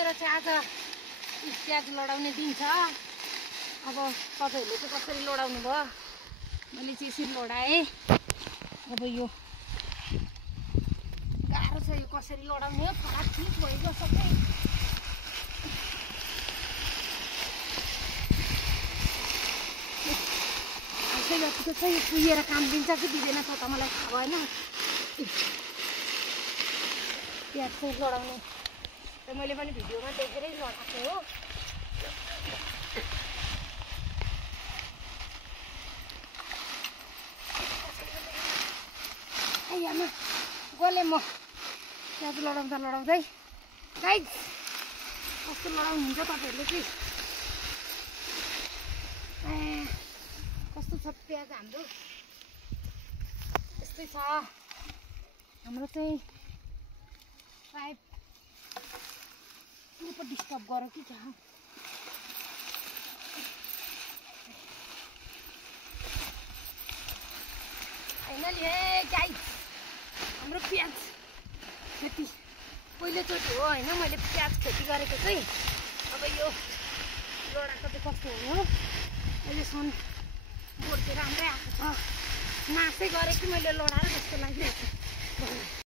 मेरो चाहिँ आज प्याज लडाउने दिन छ। अब तपाईँहरूले चाहिँ कसरी लडाउनु भयो, मैले चाहिँ यसरी लडाएँ। अब यो गाह्रो छ, यो कसरी लडाउने हो, फलाफिक भइगयो सबै। आजै जतिको चाहिँ यो कुहिएर काम दिन्छ कि दिँदैन त्यो त मलाई थाहा भएन। प्याज चाहिँ लडाउने त मैले पनि भिडियोमा देखेरै लडाएको हो। आमा गले म प्याज लडाउँदा लडाउँदै। गाइज कस्तो लडाउनुहुन्छ तपाईँहरूले चाहिँ? कस्तो छ प्याज हाम्रो? यस्तै छ हाम्रो चाहिँ। सायद के पो डिस्टर्ब गर कि क्या हो? फाइनली हे गाइज हाम्रो प्याज खेती पहिलोचोटि हो होइन मैले प्याज खेती गरेको चाहिँ। अब यो लडाएको चाहिँ कस्तो हुने हो? अहिलेसम्म बोट चाहिँ राम्रै आएको छ। नासै गरेँ कि मैले लडाएर जस्तो लागिरहेको छ।